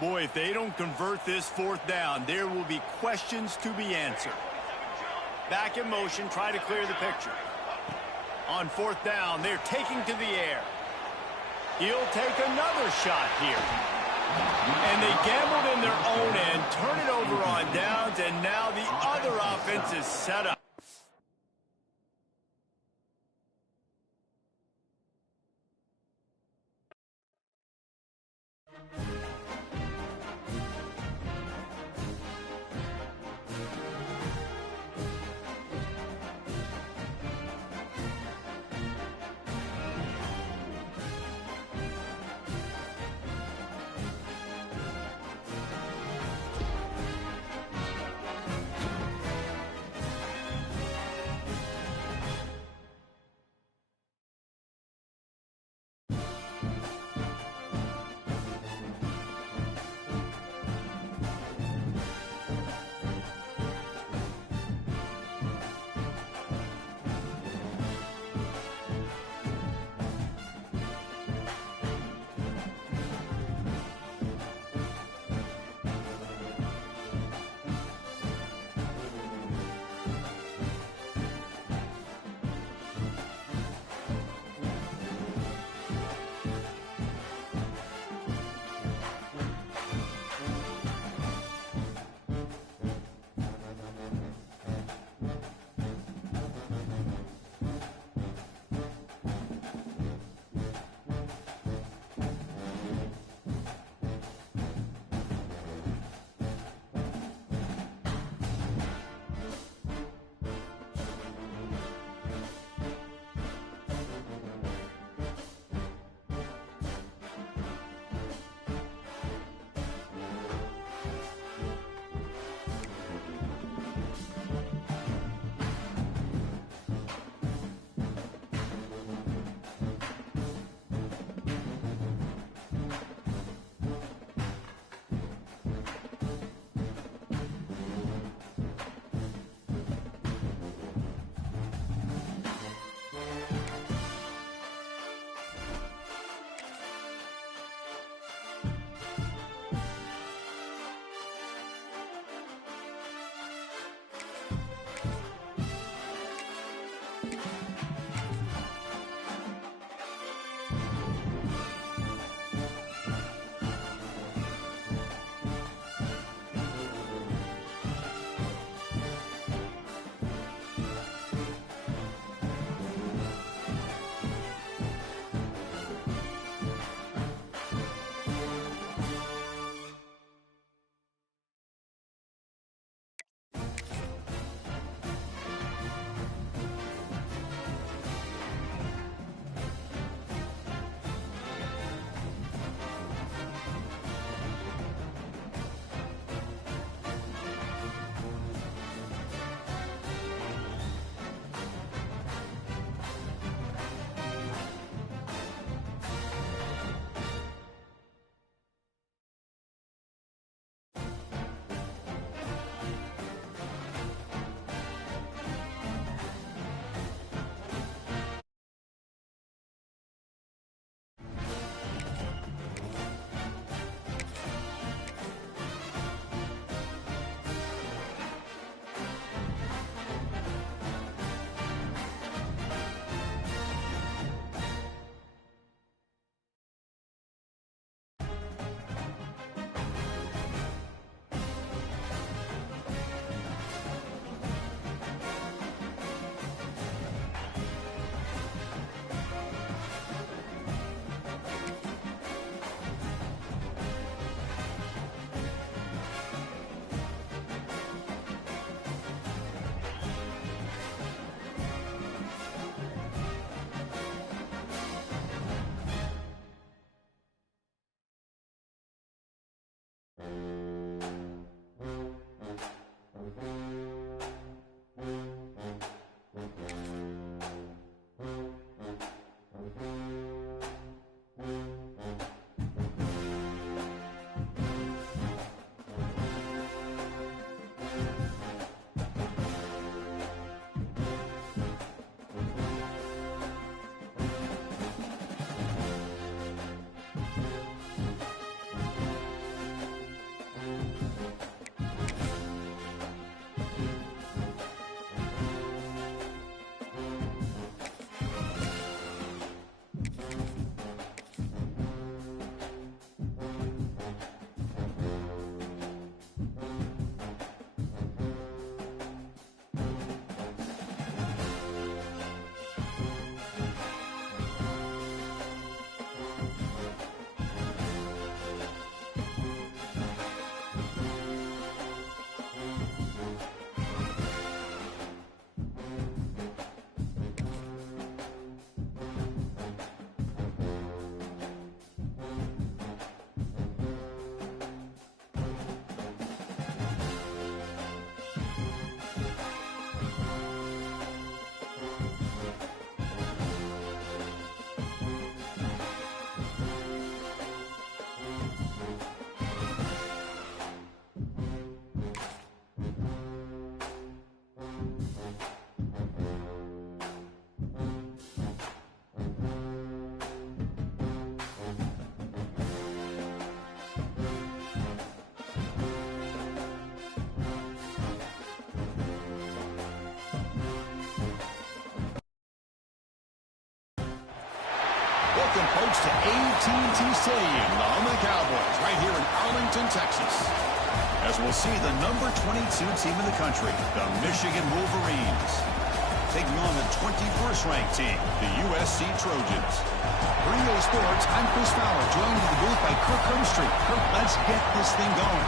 Boy, if they don't convert this fourth down, there will be questions to be answered. Back in motion, try to clear the picture. On fourth down, they're taking to the air. He'll take another shot here. And they gambled in their own end, turn it over on downs, and now the other offense is set up. Welcome, folks, to AT&T Stadium, the home of the Cowboys, right here in Arlington, Texas. As we'll see the number 22 team in the country, the Michigan Wolverines, taking on the 21st ranked team, the USC Trojans. For EA Sports, I'm Chris Fowler, joined in the booth by Kirk Herbstreit. Kirk, let's get this thing going.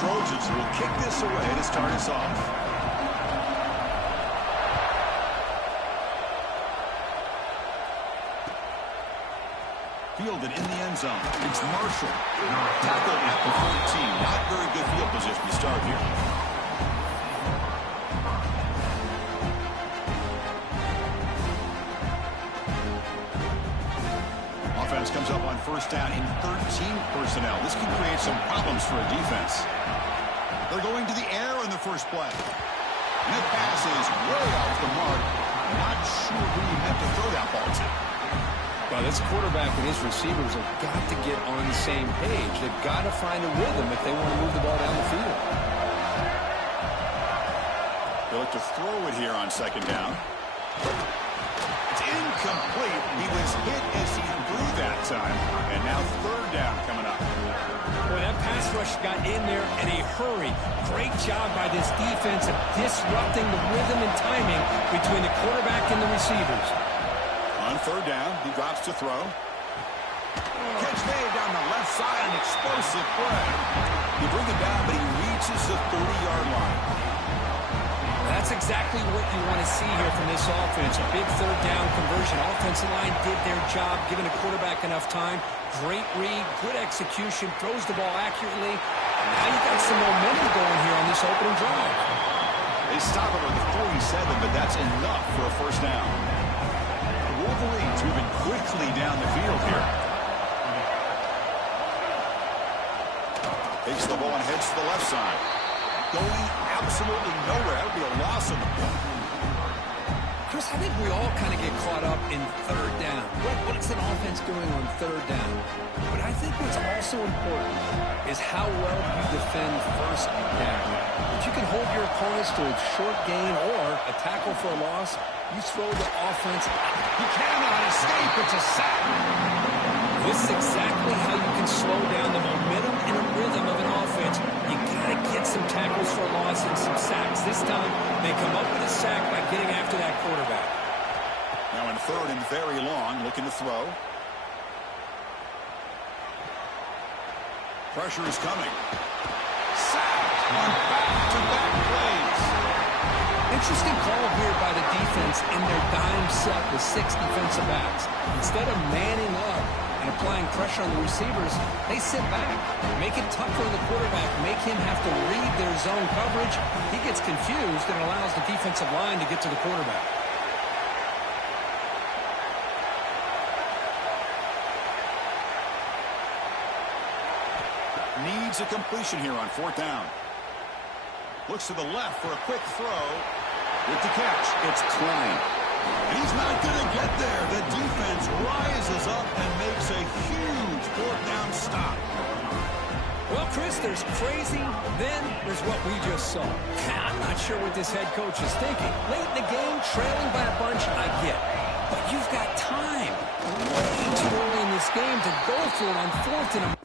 Trojans will kick this away to start us off. Fielded in the end zone. It's Marshall. Tackled at the 14. Not very good field position to start here. Offense comes up on first down in 13 personnel. This can create some problems for a defense. They're going to the air in the first play. And that pass is way off the mark. Not sure who you meant to throw that ball to. Well, this quarterback and his receivers have got to get on the same page. They've got to find a rhythm if they want to move the ball down the field. They look to throw it here on second down. It's incomplete. He was hit as he threw that time. And now third down coming up. Boy, that pass rush got in there in a hurry. Great job by this defense of disrupting the rhythm and timing between the quarterback and the receivers. On third down, he drops to throw. Catch made down the left side, an explosive play. You bring him down, but he reaches the 30-yard line. That's exactly what you want to see here from this offense. A big third down conversion. Offensive line did their job, giving the quarterback enough time. Great read, good execution, throws the ball accurately. And now you got some momentum going here on this opening drive. They stop it at the 47, but that's enough for a first down. The Wolverines moving quickly down the field here. Takes the ball and heads to the left side. Going absolutely nowhere. That would be a loss on the play. Chris, I think we all kind of get caught up in third down. What's an offense doing on third down? But I think what's also important is how well you defend first down. If you can hold your opponents to a short gain or a tackle for a loss, you throw the offense. He cannot escape. It's a sack. This is exactly how you can slow down the momentum and a rhythm of an offense. You got to get some tackles for a loss and some sacks. This time, they come up with a sack by getting after that quarterback. Now in third and very long, looking to throw. Pressure is coming. Sacked on back-to-back plays. Interesting call here by the defense in their dime set with 6 defensive backs. Instead of manning up and applying pressure on the receivers, they sit back, make it tougher on the quarterback, make him have to read their zone coverage. He gets confused and allows the defensive line to get to the quarterback. Needs a completion here on fourth down. Looks to the left for a quick throw. With the catch, it's Klein. He's not going to get there. The defense rises up and makes a huge fourth down stop. Well, Chris, there's crazy, then there's what we just saw. I'm not sure what this head coach is thinking. Late in the game, trailing by a bunch, I get it. But you've got time. Way too early in this game to go for it on fourth and a...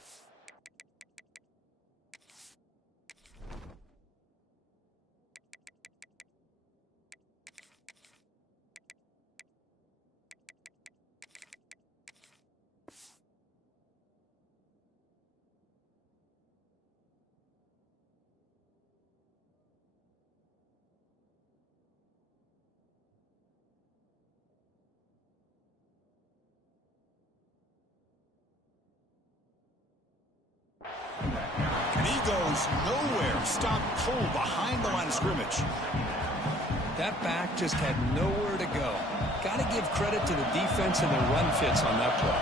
goes nowhere. Stop cold behind the line of scrimmage. That back just had nowhere to go. Got to give credit to the defense and their run fits on that play.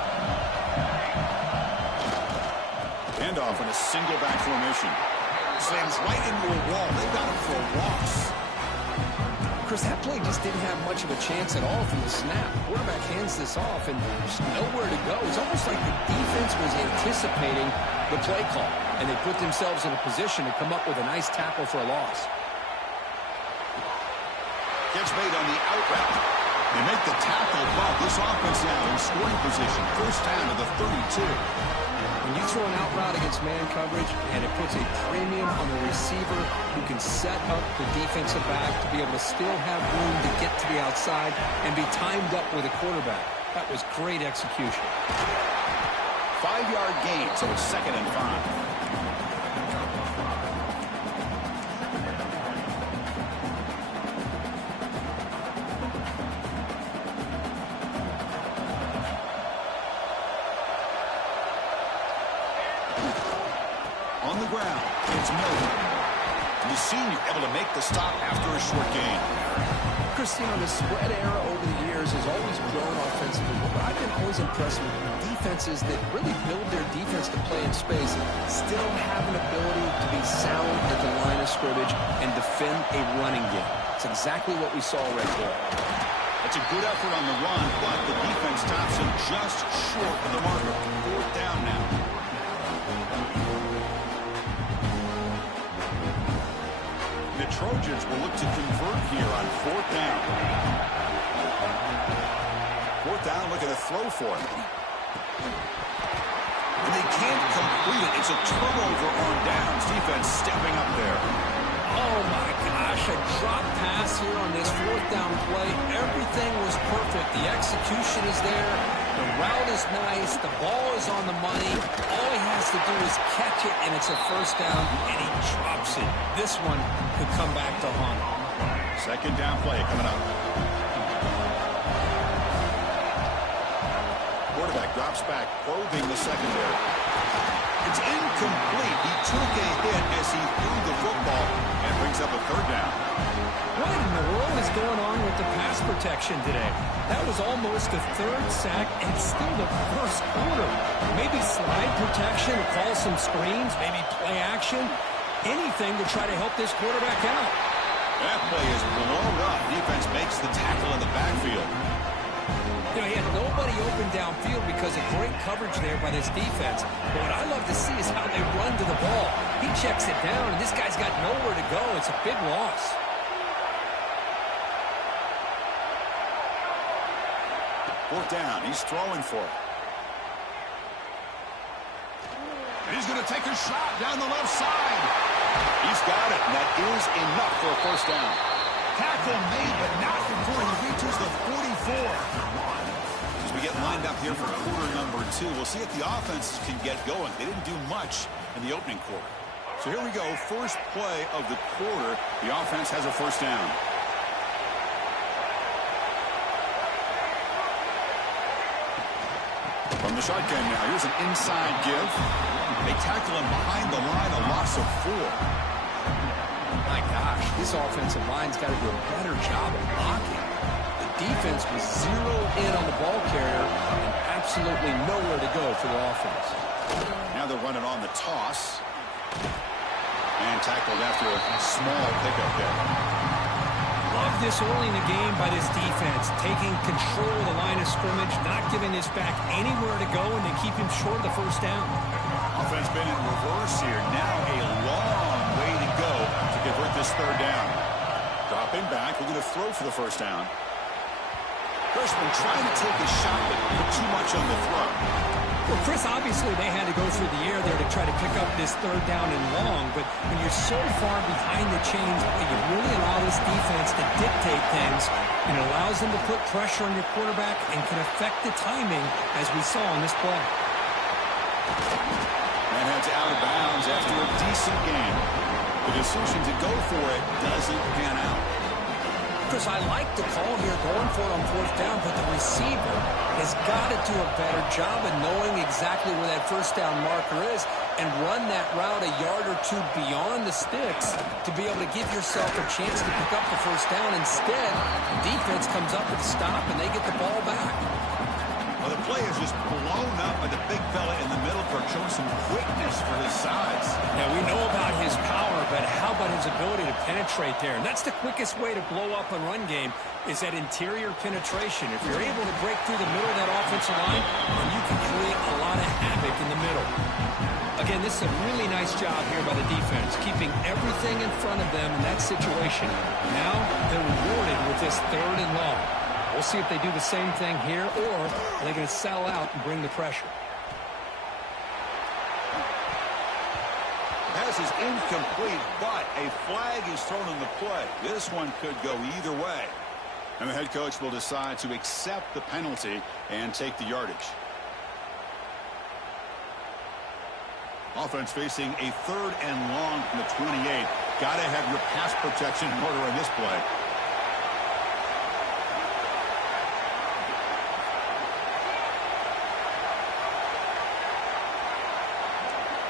Handoff in a single back formation. Slams right into a wall. They got him for a loss. Chris, that play just didn't have much of a chance at all from the snap. Quarterback hands this off, and there's nowhere to go. It's almost like the defense was anticipating the play call, and they put themselves in a position to come up with a nice tackle for a loss. Gets made on the out route. They make the tackle, but this offense now in scoring position. First down to the 32. When you throw an out route against man coverage, and it puts a premium on the receiver who can set up the defensive back to be able to still have room to get to the outside and be timed up with a quarterback. That was great execution. 5-yard gain, so it's 2nd and 5. On the ground, it's Miller. The senior able to make the stop after a short gain. Christine, the spread era over the years has always grown offensively, but I've been always impressed with defenses that really build their defense to play in space, still have an ability to be sound at the line of scrimmage and defend a running game. It's exactly what we saw right there. That's a good effort on the run, but the defense stops him just short of the marker. 4th down now. The Trojans will look to convert here on 4th down. 4th down, look at a throw for it. And they can't complete it. It's a turnover on downs. Defense stepping up there. Oh, my gosh, a drop pass here on this 4th down play. Everything was perfect. The execution is there. The route is nice. The ball is on the money. All he has to do is catch it, and it's a 1st down, and he drops it. This one could come back to haunt him. 2nd down play coming up. Quarterback drops back, probing the secondary. It's incomplete. He took a hit as he threw the football and brings up a 3rd down. What in the world is going on with the pass protection today? That was almost the 3rd sack and still the 1st quarter. Maybe slide protection or call some screens, maybe play action, anything to try to help this quarterback out. That play is blown up. Defense makes the tackle in the backfield. You know, he had nobody open downfield because of great coverage there by this defense. But what I love to see is how they run to the ball. He checks it down, and this guy's got nowhere to go. It's a big loss. Fourth down. He's throwing for it. And he's going to take a shot down the left side. He's got it, and that is enough for a 1st down. Tackle made, but not before he reaches the 44. As we get lined up here for quarter number 2, we'll see if the offense can get going. They didn't do much in the opening quarter. So here we go, first play of the quarter. The offense has a 1st down. From the shotgun now, here's an inside give. They tackle him behind the line, a loss of 4. My gosh, this offensive line's got to do a better job of blocking. The defense was zeroed in on the ball carrier and absolutely nowhere to go for the offense. Now they're running on the toss. And tackled after a small pickup there. Love this early in the game by this defense, taking control of the line of scrimmage, not giving this back anywhere to go, and they keep him short of the 1st down. Offense been in reverse here. Now a long way to go to convert this 3rd down. Dropping back, we're going to throw for the 1st down. Freshman trying to take a shot, but put too much on the throw. Well, Chris, obviously they had to go through the air there to try to pick up this 3rd down and long, but when you're so far behind the chains, you really allow this defense to dictate things, and it allows them to put pressure on your quarterback and can affect the timing, as we saw on this play. And heads out of bounds after a decent game. The decision to go for it doesn't pan out. Chris, I like the call here going for it on fourth down, but the receiver has got to do a better job of knowing exactly where that first down marker is and run that route a yard or two beyond the sticks to be able to give yourself a chance to pick up the first down. Instead, defense comes up with a stop, and they get the ball back. Well, the play is just blown up by the big fella in the middle for showing some quickness for his size. Now, we know about his power, but how about his ability to penetrate there? And that's the quickest way to blow up a run game is that interior penetration. If you're able to break through the middle of that offensive line, then you can create a lot of havoc in the middle. Again, this is a really nice job here by the defense, keeping everything in front of them in that situation. Now they're rewarded with this 3rd and long. We'll see if they do the same thing here, or are they going to settle out and bring the pressure? Pass is incomplete, but a flag is thrown on the play. This one could go either way. And the head coach will decide to accept the penalty and take the yardage. Offense facing a 3rd and long from the 28. Got to have your pass protection in order in this play.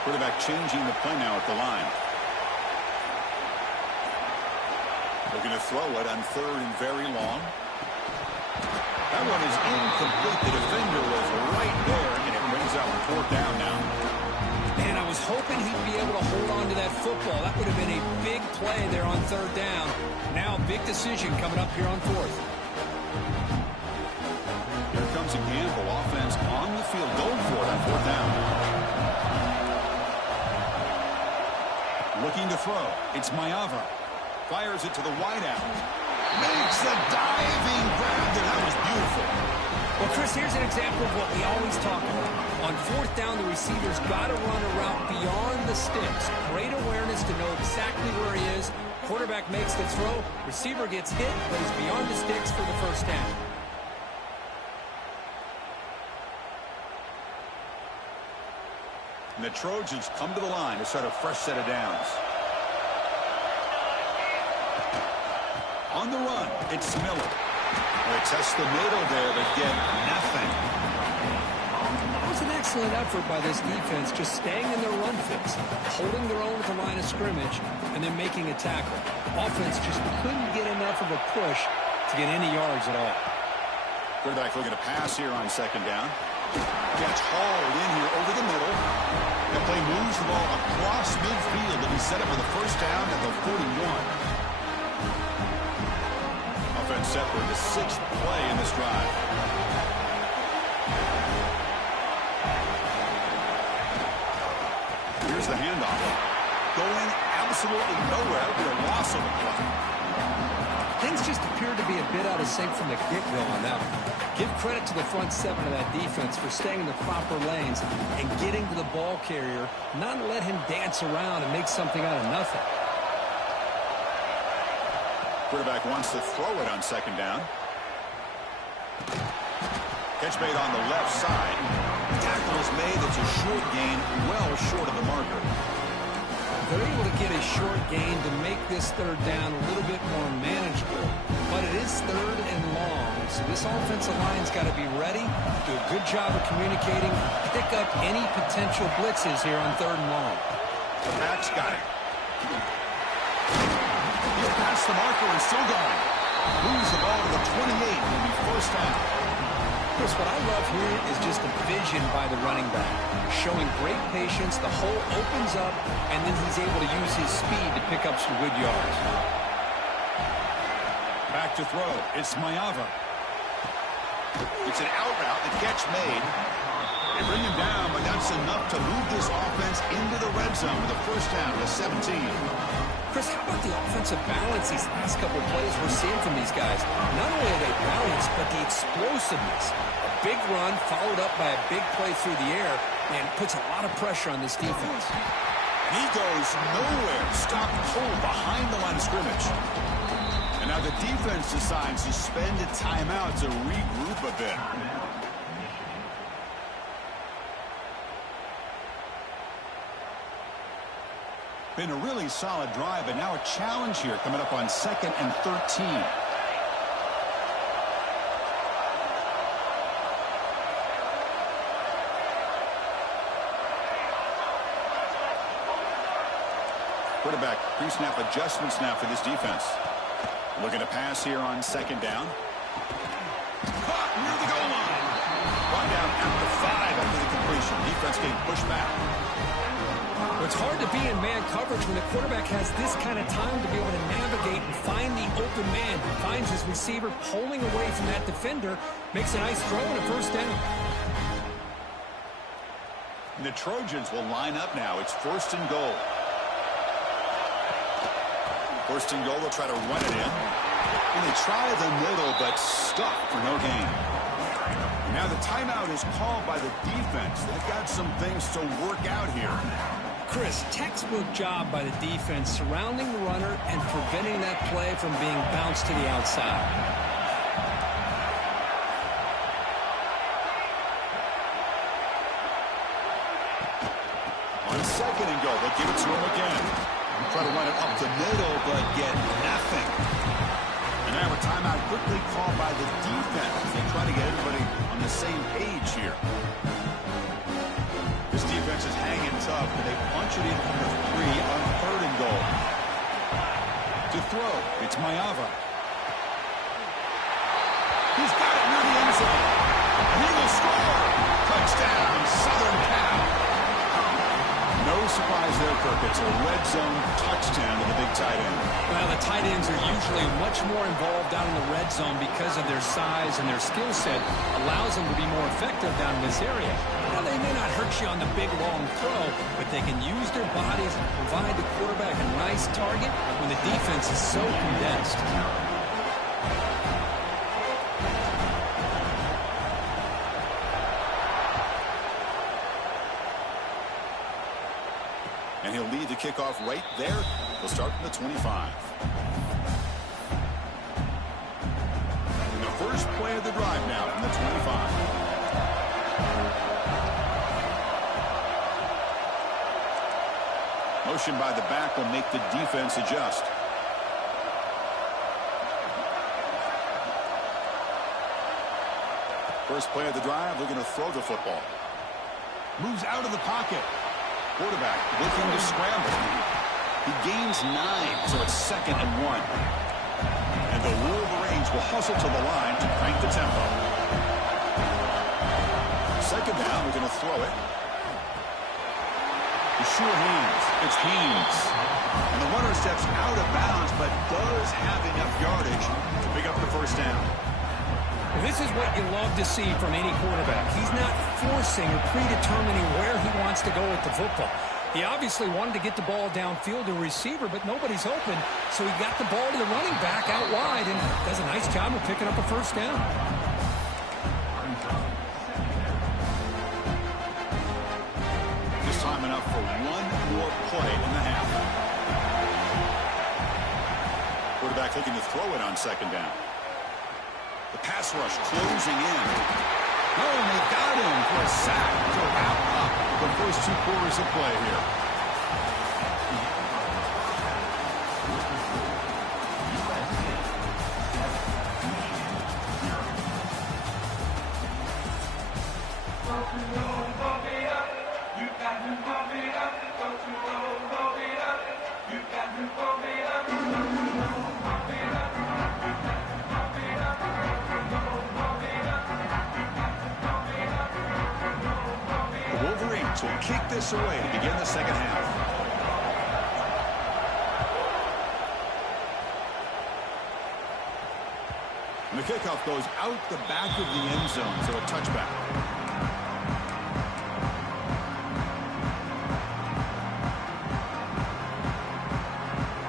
Quarterback changing the play now at the line. Looking to throw it on 3rd and very long. That one is incomplete. The defender was right there, and it brings out 4th down now. And I was hoping he'd be able to hold on to that football. That would have been a big play there on 3rd down. Now, big decision coming up here on 4th. Here comes a gamble. Offense on the field, going for it on 4th down. Looking to throw. It's Maiava. Fires it to the wideout. Makes the diving grab. That was beautiful. Well, Chris, here's an example of what we always talk about. On 4th down, the receiver's got to run a route beyond the sticks. Great awareness to know exactly where he is. Quarterback makes the throw. Receiver gets hit, but he's beyond the sticks for the first down. And the Trojans come to the line to start a fresh set of downs. On the run, it's Miller. They test the middle there, but get nothing. That was an excellent effort by this defense, just staying in their run fix, holding their own at the line of scrimmage, and then making a tackle. Offense just couldn't get enough of a push to get any yards at all. Quarterback looking to pass here on 2nd down. Gets hauled in here over the middle. The play moves the ball across midfield to be set up for the first down at the 41. Offense set for the 6th play in this drive. Here's the handoff. Going absolutely nowhere with a loss on the play. Things just appeared to be a bit out of sync from the get-go on that one. Give credit to the front 7 of that defense for staying in the proper lanes and getting to the ball carrier, not let him dance around and make something out of nothing. Quarterback wants to throw it on 2nd down. Catch made on the left side. Tackle is made. It's a short gain, well short of the marker. They're able to get a short gain to make this 3rd down a little bit more manageable, but it is 3rd and long, so this offensive line's got to be ready, do a good job of communicating, pick up any potential blitzes here on 3rd and long. The back's got it. He's past the marker and still going. Moves the ball to the 28 and will be first down. Chris, what I love here is just the vision by the running back. Showing great patience, the hole opens up, and then he's able to use his speed to pick up some good yards. Back to throw. It's Maiava. It's an out route. The catch made. They bring him down, but that's enough to move this offense into the red zone with a first down to 17. Chris, how about the offensive balance these last couple of plays we're seeing from these guys? Not only are they balanced, but the explosiveness. A big run followed up by a big play through the air, and puts a lot of pressure on this defense. He goes nowhere. Stop cold behind the line of scrimmage. And now the defense decides to spend a timeout to regroup a bit. Been a really solid drive, but now a challenge here coming up on 2nd and 13. Quarterback pre-snap adjustments now for this defense. Looking to pass here on second down. Caught near the goal line. Brought down at the 5 after the completion. Defense getting pushed back. It's hard to be in man coverage when the quarterback has this kind of time to be able to navigate and find the open man. Finds his receiver pulling away from that defender. Makes a nice throw and a first down. And the Trojans will line up now. It's first and goal. First and goal, they'll try to run it in. And they try the middle, but stuck for no gain. Now the timeout is called by the defense. They've got some things to work out here. Chris, textbook job by the defense surrounding the runner and preventing that play from being bounced to the outside. On second and goal, they'll give it to him again. Try to run it up the middle, but get nothing. And now a timeout quickly called by the defense. They try to get everybody on the same page here. This defense is hanging tough, and they punch it in from the 3 on third and goal. To throw, it's Mayava. He's got it near the end zone. And he will score. Touchdown, Southern Cal. No surprise there, Kirk. It's a red zone touchdown to the big tight end. Well, the tight ends are usually much more involved down in the red zone because of their size and their skill set allows them to be more effective down in this area. Now, they may not hurt you on the big, long throw, but they can use their bodies and provide the quarterback a nice target when the defense is so condensed. And he'll lead the kickoff right there. He'll start from the 25. And the first play of the drive now from the 25. Motion by the back will make the defense adjust. First play of the drive, they're going to throw the football. Moves out of the pocket. Quarterback looking to scramble. He gains 9, so it's 2nd and 1. And the Wolverines will hustle to the line to crank the tempo. Second down, we're going to throw it. Sure Haynes. It's Haynes. And the runner steps out of bounds, but does have enough yardage to pick up the first down. This is what you love to see from any quarterback. He's not forcing or predetermining where he wants to go with the football. He obviously wanted to get the ball downfield to a receiver, but nobody's open, so he got the ball to the running back out wide and does a nice job of picking up a first down. This time enough for one more play in the half. Quarterback looking to throw it on second down. The pass rush closing in. Oh, and they got him for a sack to wrap up the first 2 quarters of play here. Will kick this away to begin the second half. And the kickoff goes out the back of the end zone, so a touchback.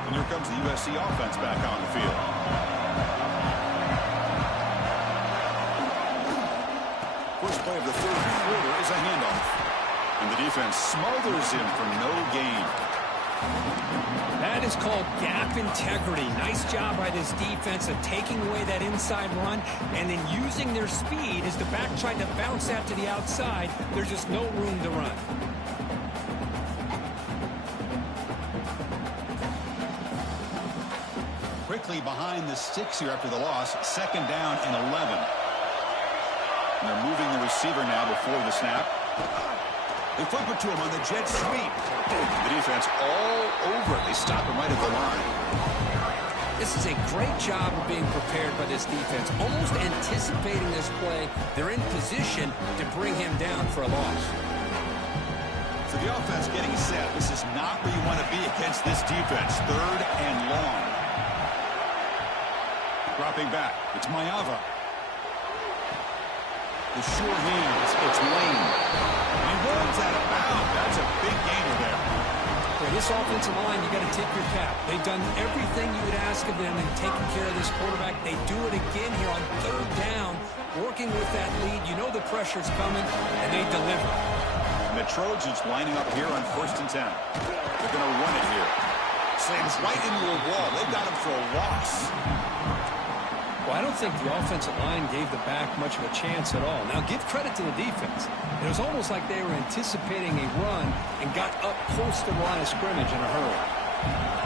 And here comes the USC offense back on the field. First play of the third quarter is a handoff. And the defense smothers him for no gain. That is called gap integrity. Nice job by this defense of taking away that inside run and then using their speed as the back tried to bounce that to the outside. There's just no room to run. Quickly behind the sticks here after the loss. Second down and 11. And they're moving the receiver now before the snap. They flip it to him on the jet sweep. The defense all over it. They stop him right at the line. This is a great job of being prepared by this defense. Almost anticipating this play, they're in position to bring him down for a loss. So the offense getting set. This is not where you want to be against this defense. 3rd and long. Dropping back. It's Mayava. The sure hands. It's Lane. And he runs out of bounds. That's a big gainer there. For this offensive line, you got to tip your cap. They've done everything you would ask of them in taking care of this quarterback. They do it again here on 3rd down, working with that lead. You know the pressure's coming, and they deliver. And the Trojans lining up here on 1st and 10. They're going to run it here. Slams right into a wall. They've got him for a loss. Well, I don't think the offensive line gave the back much of a chance at all. Now, give credit to the defense. It was almost like they were anticipating a run and got up close to the line of scrimmage in a hurry.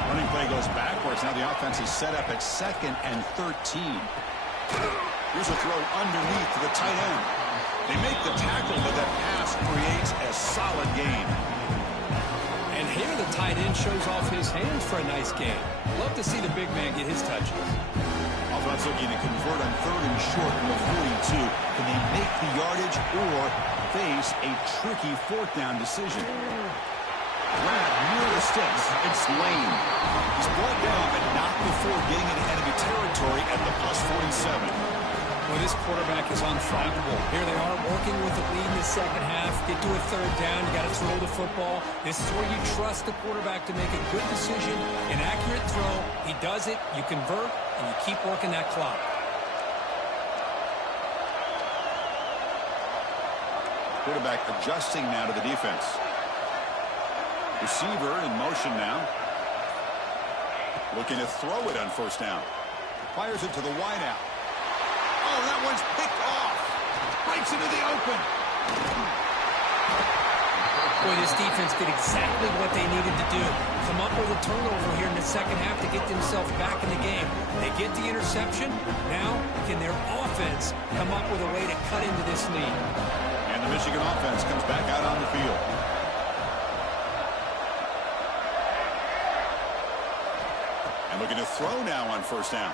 Running play goes backwards. Now the offense is set up at 2nd and 13. Here's a throw underneath to the tight end. They make the tackle, but that pass creates a solid gain. And here the tight end shows off his hands for a nice gain. Love to see the big man get his touches. Offense looking to convert on 3rd and short from the 42. Can they make the yardage or face a tricky 4th down decision? Grab near the sticks. It's Lane. He's brought down, but not before getting into enemy territory at the +47. Well, this quarterback is unflappable. Here they are working with the lead in the 2nd half. Get to a 3rd down. You got to throw the football. This is where you trust the quarterback to make a good decision, an accurate throw. He does it. You convert, and you keep working that clock. Quarterback adjusting now to the defense. Receiver in motion now. Looking to throw it on 1st down. Fires it to the wideout. Oh, that one's picked off. Breaks into the open. Boy, this defense did exactly what they needed to do. Come up with a turnover here in the 2nd half to get themselves back in the game. They get the interception. Now, can their offense come up with a way to cut into this lead? And the Michigan offense comes back out on the field. And looking to throw now on 1st down.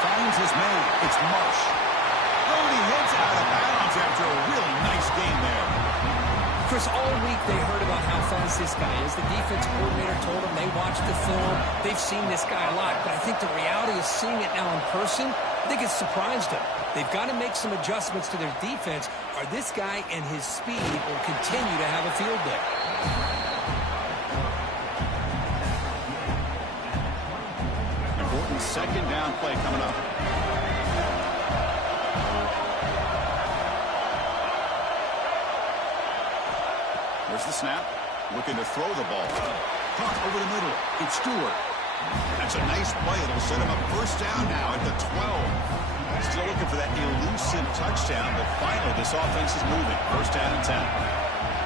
Finds his man. It's Marsh. Oh, and he heads out of bounds after a really nice game there. Chris, all week they heard about how fast this guy is. The defense coordinator told them they watched the film. They've seen this guy a lot. But I think the reality is seeing it now in person, I think it's surprised them. They've got to make some adjustments to their defense, or this guy and his speed will continue to have a field day. Important 2nd down play coming up. Where's the snap? Looking to throw the ball. Caught over the middle. It's Stewart. That's a nice play. It'll set him up 1st down now at the 12. Still looking for that elusive touchdown, but finally this offense is moving. 1st down and 10.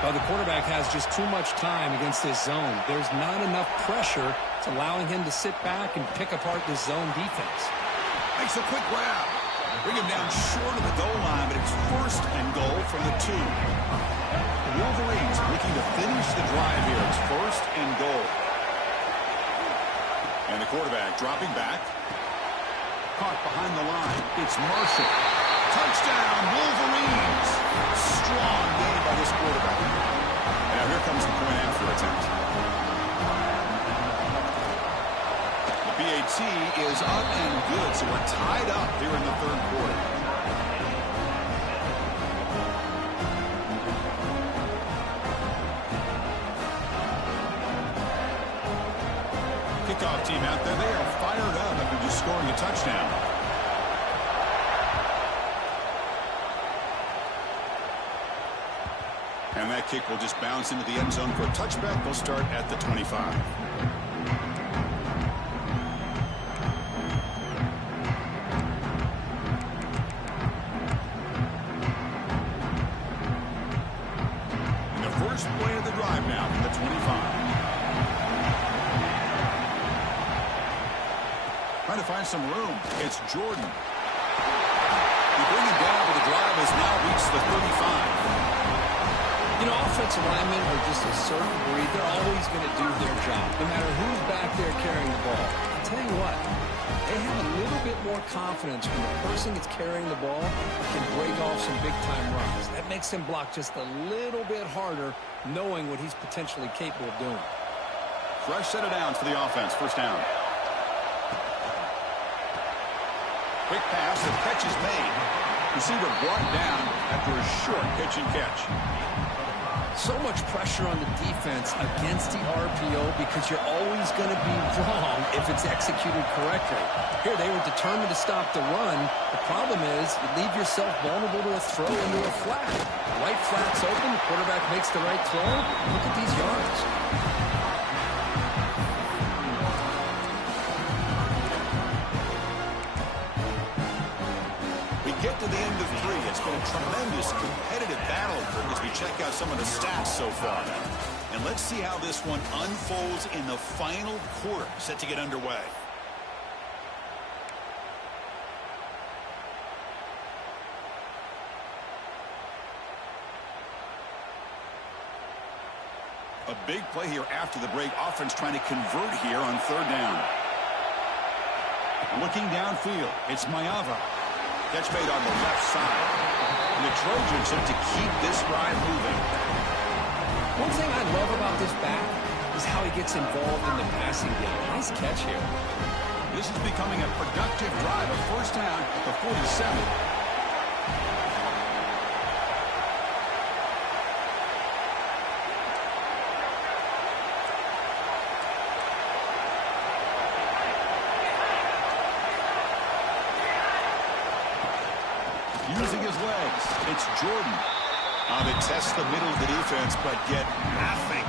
Well, the quarterback has just too much time against this zone. There's not enough pressure. It's allowing him to sit back and pick apart this zone defense. Makes a quick grab. Bring him down short of the goal line, but it's 1st and goal from the 2. The Wolverines looking to finish the drive here. It's 1st and goal. And the quarterback dropping back. Caught behind the line. It's Marshall. Touchdown, Wolverines. Strong game by this quarterback. And now here comes the point after attempt. The PAT is up and good, so we're tied up here in the 3rd quarter. Kickoff team out there, they are fired up after just scoring a touchdown. And that kick will just bounce into the end zone for a touchback. They'll start at the 25. And the first play of the drive now from the 25. Trying to find some room. It's Jordan. They bring him down with a drive has now reached the 35. You know, offensive linemen are just a certain breed. They're always going to do their job, no matter who's back there carrying the ball. I'll tell you what, they have a little bit more confidence when the person that's carrying the ball can break off some big-time runs. That makes him block just a little bit harder, knowing what he's potentially capable of doing. Fresh set of downs for the offense. First down. Quick pass. The catch is made. Receiver brought down after a short pitch and catch. So much pressure on the defense against the RPO because you're always going to be wrong if it's executed correctly. Here, they were determined to stop the run. The problem is you leave yourself vulnerable to a throw into a flat. The right flat's open. The quarterback makes the right throw. Look at these yards. Get to the end of 3. It's been a tremendous competitive battle as we check out some of the stats so far. And let's see how this one unfolds in the final quarter, set to get underway. A big play here after the break. Offense trying to convert here on third down. Looking downfield, it's Maiava. Catch made on the left side. And the Trojans look to keep this drive moving. One thing I love about this back is how he gets involved in the passing game. Nice catch here. This is becoming a productive drive. A first down at the 47. Using his legs, it's Jordan. They test the middle of the defense, but get nothing.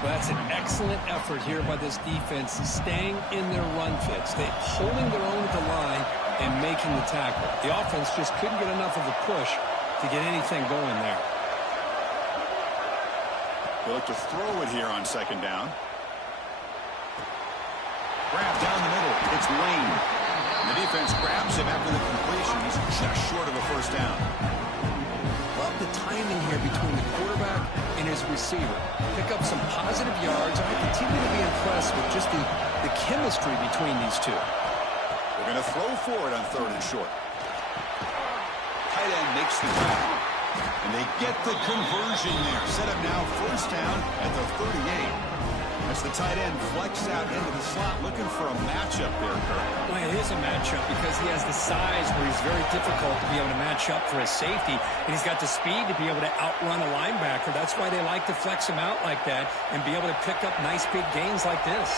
Well, that's an excellent effort here by this defense, staying in their run fits. They're holding their own at the line and making the tackle. The offense just couldn't get enough of a push to get anything going there. They look to throw it here on second down. Grab down the middle. It's Lane. The defense grabs him after the completion. He's just short of a first down. Love the timing here between the quarterback and his receiver. Pick up some positive yards. I continue to be impressed with just the chemistry between these two. We're going to throw for it on third and short. Tight end makes the grab. And they get the conversion there. Set up now first down at the 38. As the tight end flexed out into the slot, looking for a matchup there, Kirk. Well, it is a matchup because he has the size where he's very difficult to be able to match up for his safety, and he's got the speed to be able to outrun a linebacker. That's why they like to flex him out like that and be able to pick up nice big gains like this.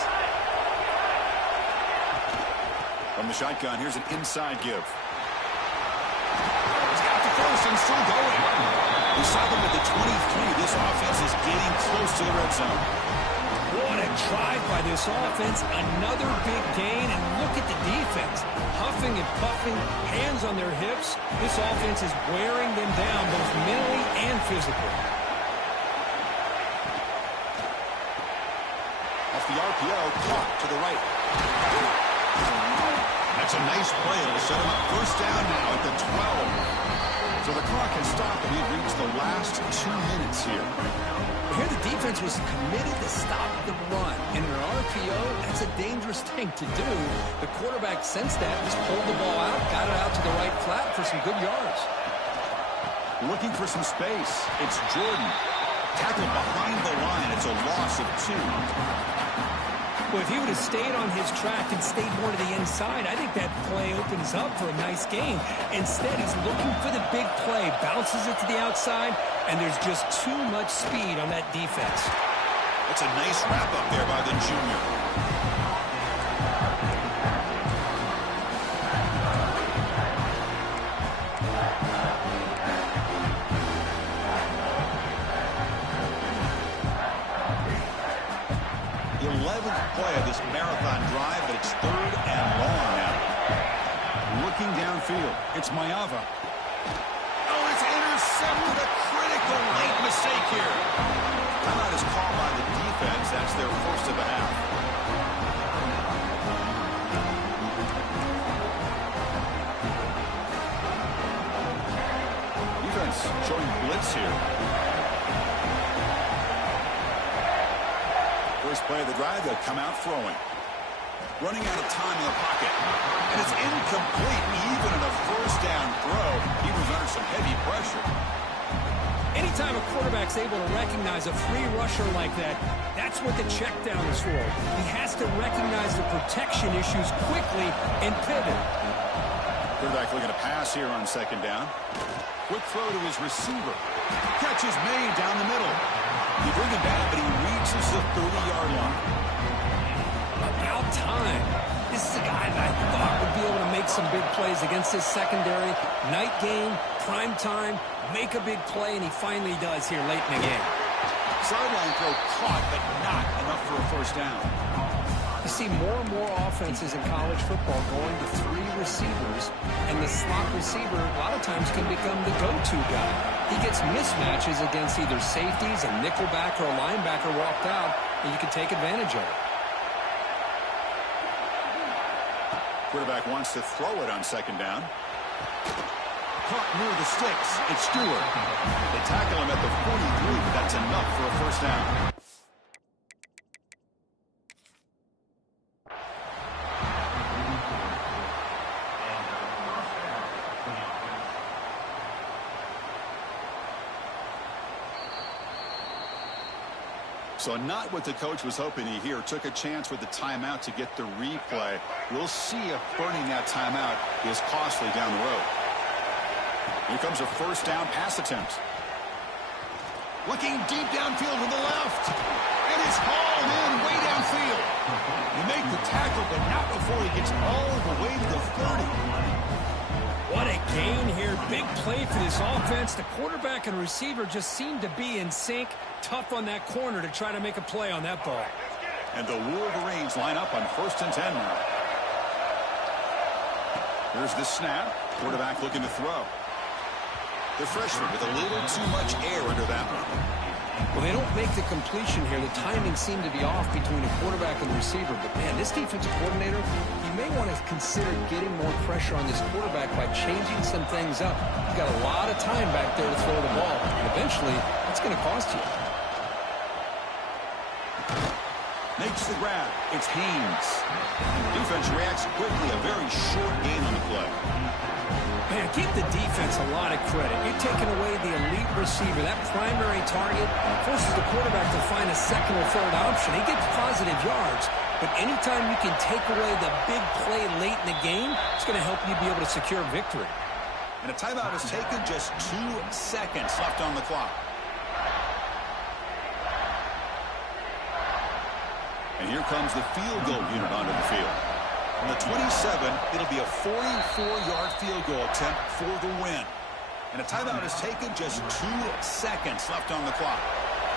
From the shotgun, here's an inside give. He's got the first and still going. We saw them at the 23. This offense is getting close to the red zone. What a drive by this offense. Another big gain, and look at the defense. Huffing and puffing, hands on their hips. This offense is wearing them down both mentally and physically. Off the RPO, clock to the right. That's a nice play. It'll set him up first down now at the 12. So the clock has stopped, and we've reached the last 2 minutes here. Here the defense was committed to stop the run. And in an RPO, that's a dangerous thing to do. The quarterback sensed that, just pulled the ball out, got it out to the right flat for some good yards. Looking for some space. It's Jordan. Tackled behind the line. It's a loss of 2. Well, if he would have stayed on his track and stayed more to the inside, I think that play opens up for a nice gain. Instead, he's looking for the big play, bounces it to the outside, and there's just too much speed on that defense. That's a nice wrap-up there by the junior. The 11th play of this marathon drive, but it's third and long now. Looking downfield, it's Maiava. Oh, it's intercepted. A critical late mistake here. Timeout is called by the defense. That's their first of the half. showing blitz here. First play of the drive, they'll come out throwing. Running out of time in the pocket. And it's incomplete. Even in a first down throw, he was under some heavy pressure. Anytime a quarterback's able to recognize a free rusher like that, that's what the check down is for. He has to recognize the protection issues quickly and pivot. Quarterback looking to pass here on second down. Quick throw to his receiver. Catch is made down the middle. He bring it down, but he reaches the 30-yard line. About time. This is a guy that I thought would be able to make some big plays against his secondary. Night game, prime time, make a big play, and he finally does here late in the game. Sideline throw caught, but not enough for a first down. You see more and more offenses in college football going to 3 receivers, and the slot receiver a lot of times can become the go-to guy. He gets mismatches against either safeties, a nickelback, or a linebacker walked out, and you can take advantage of it. Quarterback wants to throw it on second down. Caught near the sticks. It's Stewart. They tackle him at the 43, but that's enough for a first down. So not what the coach was hoping to hear. Took a chance with the timeout to get the replay. We'll see if burning that timeout is costly down the road. Here comes a first down pass attempt. Looking deep downfield to the left. And it's hauled in way downfield. You make the tackle, but not before he gets all the way to the 30. What a gain here. Big play for this offense. The quarterback and receiver just seem to be in sync. Tough on that corner to try to make a play on that ball. And the Wolverines line up on 1st and 10 now. Here's the snap. Quarterback looking to throw. The freshman with a little too much air under that one. Well, they don't make the completion here. The timing seemed to be off between the quarterback and the receiver. But, man, this defensive coordinator, he may want to consider getting more pressure on this quarterback by changing some things up. You've got a lot of time back there to throw the ball. And eventually, that's going to cost you. Makes the grab. It's Haynes. Defense reacts quickly. A very short gain on the play. Man, give the defense a lot of credit. You're taking away the elite receiver. That primary target forces the quarterback to find a second or third option. He gets positive yards, but anytime you can take away the big play late in the game, it's going to help you be able to secure victory. And a timeout is taken. Just 2 seconds left on the clock. And here comes the field goal unit onto the field. On the 27, it'll be a 44-yard field goal attempt for the win. And a timeout is taken. Just 2 seconds left on the clock.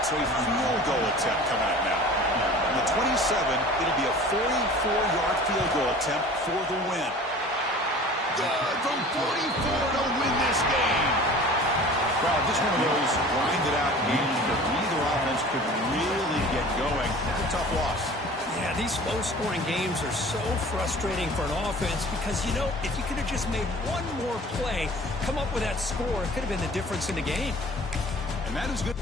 So a field goal attempt coming up now. On the 27, it'll be a 44-yard field goal attempt for the win. Good from 44 to win this game. Well, just one of those grinded-out games that neither offense could really get going. A tough loss. Yeah, these low-scoring games are so frustrating for an offense because, you know, if you could have just made one more play, come up with that score, it could have been the difference in the game. And that is good.